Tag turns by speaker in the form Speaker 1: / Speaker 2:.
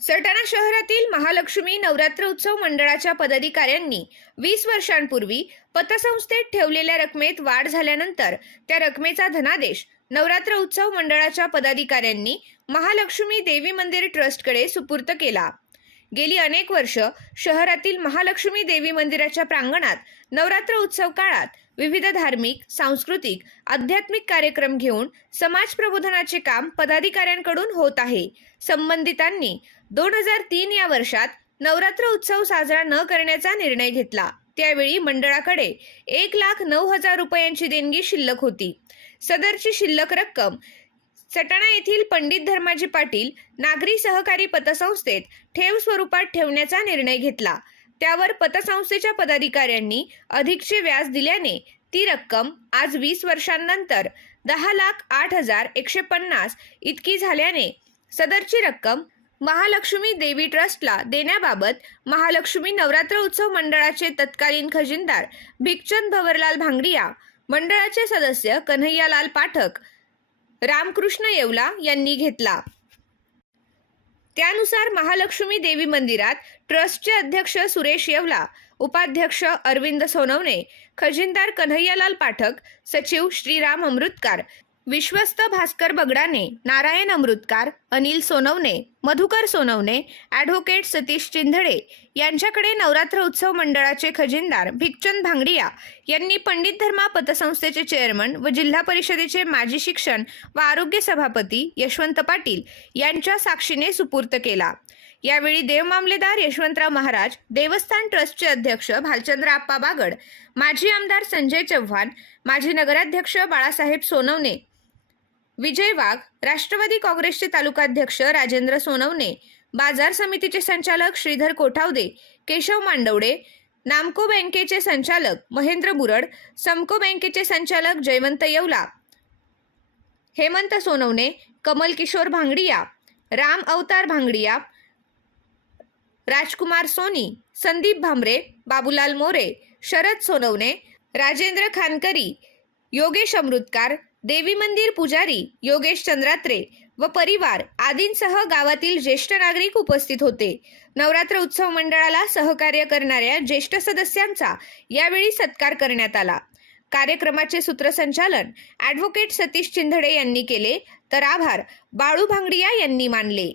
Speaker 1: सटाणा शहरातील महालक्ष्मी नवरात्र उत्सव मंडळाच्या पदाधिकाऱ्यांनी वीस वर्षांपूर्वी पतसंस्थेत ठेवलेल्या रकमेत वाढ झाल्यानंतर त्या रकमेचा धनादेश नवरात्र उत्सव मंडळाच्या पदाधिकाऱ्यांनी महालक्ष्मी देवी मंदिर ट्रस्टकडे सुपूर्त केला. गेली अनेक वर्ष शहरातील महालक्ष्मी देवी मंदिराच्या प्रांगणात नवरात्र उत्सव काळात विविध धार्मिक सांस्कृतिक आध्यात्मिक कार्यक्रम घेऊन समाज प्रबोधनाचे काम पदाधिकाऱ्यांकडून होत आहे. संबंधितांनी दोन हजार तीन या वर्षात नवरात्र उत्सव साजरा न करण्याचा निर्णय घेतला. त्यावेळी मंडळाकडे एक लाख नऊ हजार रुपयांची देणगी शिल्लक होती. सदरची शिल्लक रक्कम सटाणा येथील पंडित धर्माजी पाटील नागरी सहकारी पतसंस्थेत ठेव स्वरूपात ठेवण्याचा निर्णय घेतला. त्यावर पतसंस्थेच्या पदाधिकाऱ्यांनी अधिकचे व्याज दिल्याने ती रक्कम आज वीस वर्षांनंतर दहा लाख आठ हजार एकशे पन्नास इतकी झाल्याने सदरची रक्कम महालक्ष्मी देवी ट्रस्टला देण्याबाबत महालक्ष्मी नवरात्र उत्सव मंडळाचे तत्कालीन खजिनदार भिकचंद भवरलाल भांगडिया मंडळाचे सदस्य कन्हैयालाल पाठक रामकृष्ण येवला यांनी घेतला. त्यानुसार महालक्ष्मी देवी मंदिरात ट्रस्टचे अध्यक्ष सुरेश येवला उपाध्यक्ष अरविंद सोनवणे खजिनदार कन्हैयालाल पाठक सचिव श्रीराम अमृतकार विश्वस्त भास्कर बगडाने नारायण अमृतकार अनिल सोनवणे मधुकर सोनवणे ॲडव्होकेट सतीश चिंधडे यांच्याकडे नवरात्र उत्सव मंडळाचे खजिनदार भिकचंद भांगडिया यांनी पंडित धर्मा पतसंस्थेचे चेअरमन व जिल्हा परिषदेचे माजी शिक्षण व आरोग्य सभापती यशवंत पाटील यांच्या साक्षीने सुपूर्त केला. यावेळी देवमामलेदार यशवंतराव महाराज देवस्थान ट्रस्टचे अध्यक्ष भालचंद्र आप्पा बागड माजी आमदार संजय चव्हाण माजी नगराध्यक्ष बाळासाहेब सोनवणे विजय वाघ राष्ट्रवादी काँग्रेसचे तालुकाध्यक्ष राजेंद्र सोनवणे बाजार समितीचे संचालक श्रीधर कोठावदे केशव मांडवडे नामको बँकेचे संचालक महेंद्र बुरड समको बँकेचे संचालक जयवंत येवला हेमंत सोनवणे कमल किशोर भांगडिया राम अवतार भांगडिया राजकुमार सोनी संदीप भांबरे बाबूलाल मोरे शरद सोनवणे राजेंद्र खानकरी योगेश अमृतकार देवी मंदिर पुजारी योगेश चंद्रात्रे व परिवार आदींसह गावातील ज्येष्ठ नागरिक उपस्थित होते. नवरात्र उत्सव मंडळाला सहकार्य करणाऱ्या ज्येष्ठ सदस्यांचा यावेळी सत्कार करण्यात आला. कार्यक्रमाचे सूत्रसंचालन ॲडव्होकेट सतीश चिंधडे यांनी केले. तर आभार बाळू भांगडिया यांनी मानले.